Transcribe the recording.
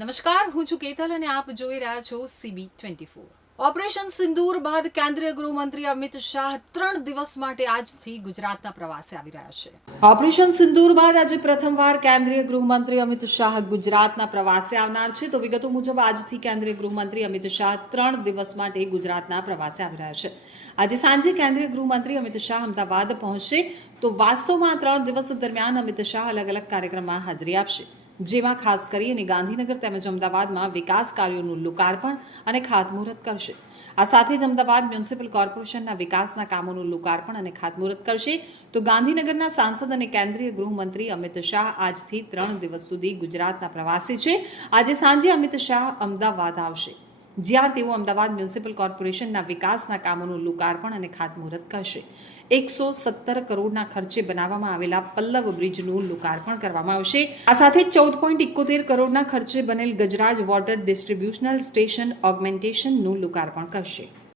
નમસ્કાર, હું છું કેતલ અને આપ જોઈ રહ્યા છો સીબી ટ્વેન્ટી ફોર ઓપરેશન સિંદૂર બાદ કેન્દ્રીય ગૃહમંત્રી અમિત શાહ ત્રણ દિવસ માટે આજથી ગુજરાતના પ્રવાસે આવી રહ્યા છે. ઓપરેશન સિંદૂર બાદ આજે પ્રથમવાર કેન્દ્રીય ગૃહમંત્રી અમિત શાહ ગુજરાતના પ્રવાસે આવનાર છે. તો વિગતો મુજબ આજથી કેન્દ્રીય ગૃહમંત્રી અમિત શાહ ત્રણ દિવસ માટે ગુજરાતના પ્રવાસે આવી રહ્યા છે. આજે સાંજે કેન્દ્રીય ગૃહમંત્રી અમિત શાહ અમદાવાદ પહોંચશે. તો વાસ્તવમાં ત્રણ દિવસ દરમિયાન અમિત શાહ અલગ અલગ કાર્યક્રમમાં હાજરી આપશે. જેમાં ખાસ કરીને ગાંધીનગર તેમજ અમદાવાદમાં વિકાસ કાર્યોનું લોકાર્પણ અને ખાતમુહૂર્ત કરશે. આ સાથે જ અમદાવાદ મ્યુનિસિપલ કોર્પોરેશનના વિકાસના કામોનું લોકાર્પણ અને ખાતમુહૂર્ત કરશે. તો ગાંધીનગરના સાંસદ અને કેન્દ્રીય ગૃહમંત્રી અમિત શાહ આજથી ત્રણ દિવસ સુધી ગુજરાતના પ્રવાસે છે. આજે સાંજે અમિત શાહ અમદાવાદ આવશે. જ્યાં તેઓ અમદાવાદ મ્યુનિસિપલ કોર્પોરેશનના વિકાસના કામોનું લોકાર્પણ અને ખાતમુહૂર્ત કરશે. એકસો સત્તર કરોડના ખર્ચે બનાવવામાં આવેલા પલ્લવ બ્રિજનું લોકાર્પણ કરવામાં આવશે. આ સાથે ચૌદ પોઈન્ટ ઇકોતેર કરોડના ખર્ચે બનેલ ગજરાજ વોટર ડિસ્ટ્રીબ્યુશનલ સ્ટેશન ઓગમેન્ટેશનનું લોકાર્પણ કરશે.